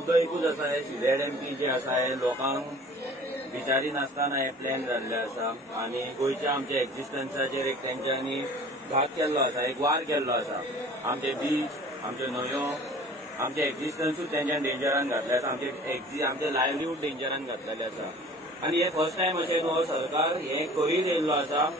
मुद्दो एकूच आसा, हे ZMP जे आसा हे लोकांक विचारी नासतना हे प्लॅन जाल्ले आसा आणि गोयच्या आमच्या एक्झिस्टन्साचेर एक तेंच्यांनी घात केल्लो आसा, एक वार केल्लो आसा. आमचे बीच, आमचे न्हंयो, आमचे एक्झिस्टन्सूच तेंच्यान डेंजरान घातले आसा, आमचे लायव्हलीहूड डेंजरान घातलेले आसा. आणि हे फर्स्ट टाइम अशें न्हू सरकार हे करीत येयल्लो आसा.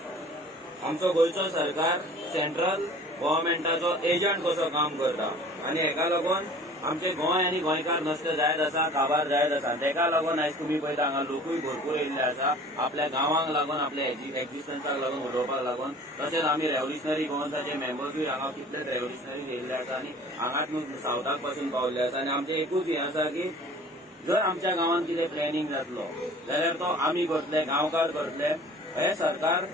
आमचो गोंयचो सरकार सेंट्रल गव्हर्मेंटाचो एजंट कसो काम करता आणि हेका लागून आमचे गोंय आनी गोंयकार नश्ट जायत आसा, काबार जायत आसा. तेका लागून आयज तुमी पळयता हांगा लोकूय भरपूर येयल्ले आसा आपल्या गांवांक लागून, आपल्या एक्झिस्टन्साक लागून उलोवपाक लागून. तशेंच आमी रेव्होल्युशनरी गोवन्साचे मेंबर्सूय हांगा कितलेच रेव्होल्युशनरी येयल्ले आसा आणि हांगाच न्हू सावथाक पासून पावल्ले आसा. आणि आमचे एकूच हें आसा की जर आमच्या गांवांत कितें प्लॅनिंग जातलो जाल्यार तो आमी करतले, गांवकार करतले. हे सरकार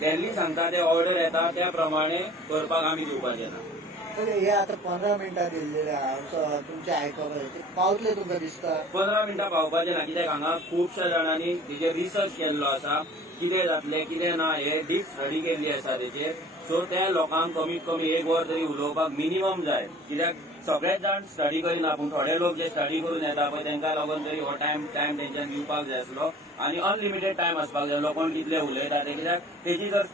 दिल्ली सांगता ते ऑर्डर येता त्या प्रमाणे करपाक आमी दिवपाचे ना. हे आता 15 मिनिटां दिल्लेले आहा तुमचे आयकपाचे पावतले तुमकां दिसता? 15 मिनिटां पावपाचे ना, कित्याक हांगा खुबश्या जाणांनी तेजेर रिसर्च केल्लो आसा. कितें जातलें कितें ना हे डीप स्टडी केल्ली आसा तेचेर. सो त्या लोकांक कमीत कमी 1 वर तरी उलोवपाक मिनिमम जाय. कित्याक सगळेच जाण स्टडी करिना, पूण थोडे लोक जे स्टडी करून येता पळय तेंका लागून तरी हो टायम तेंच्यान दिवपाक जाय आसलो. आणि अनलिमिटेड टायम आसपाक जाय. कोण कितले उलयता ते, कित्याक तेची जर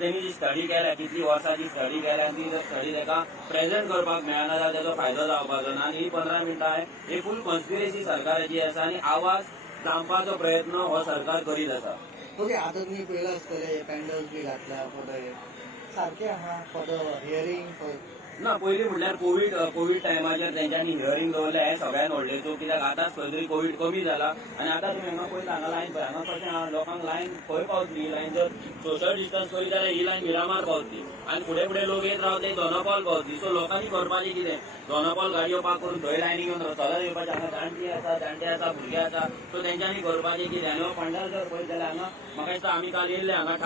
तेणी जी स्टडी केल्या, कितली वर्सांची स्टडी केल्या, ती जर स्टडी तेका प्रेझेंट करपाक मेळना जाल्यार तेजो फायदो जावपाक जाय. आणि ही 15 मिनिटां ही फूल कॉन्स्पिरेसी सरकाराची आसा आणि आवाज दामपाचो प्रयत्न हो सरकार करीत आसा. ओके, आता तुम्ही पळयला आसतले पॅन्डल्स बी घातला सारखे हांगा फॉर द हियरिंग ना. पयलीं म्हणल्यार कोविड टायमाचेर तेंच्यांनी हियरिंग दवरले, हे सगळ्यात व्हडलेचो. कित्याक आतांच खंय तरी कोविड कमी जाला आणि आता तुम्ही हांगा पळयता हांगा लायन पळय, हांगा कशें लोकांक लायन खंय पावतली. ही लायन जर सोशल डिस्टन्स करी जाल्यार ही लायन मिरामार पावतली आणि फुडें फुडें लोक येत रावतले दोनापावल पावतली. सो लोकांनी करपाचें कितें, दोनापावल गाडयो पार्क करून थंय लायनीक येवन चलत येवपाचें. हांगा जाणटे आसा भुरगे आसा. सो तेंच्यांनी करपाचें कितें. आनी हो पंडाल जर पळयत जाल्यार हांगा म्हाका दिसता आमी काल येयल्ले, हांगा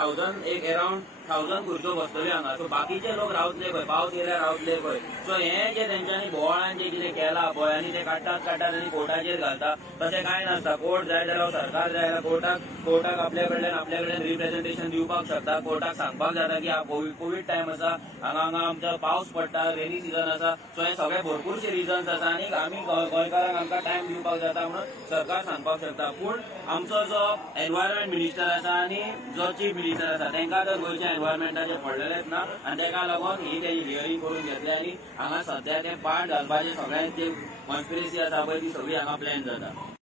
1000 खुर्च्यो बसतल्यो हांगा. सो बाकीचे लोक रावतले खंय, पावस येयल्यार रावतले खंय. सो हे जे तेंच्यांनी बोवाळान जे कितें केलां पळय आनी ते काडटात आनी कोर्टाचेर घालता, तशें कांय नासता. कोर्ट जाय जाल्यार सरकार जाय जाल्यार कोर्टाक आपल्या कडल्यान रिप्रेझेंटेशन दिवपाक शकता. कोर्टाक सांगपाक जाता की कोविड टायम आसा, हांगा आमचो पावस पडटा, रेनी सिजन आसा. सो हे सगळे भरपूरशे रिजन्स आसा आणि आमी गोंयकारांक आमकां टायम दिवपाक जाता म्हणून सरकार सांगपाक शकता. पूण आमचो जो एनवायरमेंट मिनिस्टर आसा आणि जो चीफ मिनिस्टर आसा तेंका तर गोंयच्या एनवायरमेंटाचे पडलेलेच ना आणि तेका लागून ही तेजी हियरिंग करून घेतली आणि हांगा सध्या ते पाड घालपाचे सगळ्यांचे कॉन्स्पिरेसी आसा पळय ती सगळी हांगा प्लॅन जाता.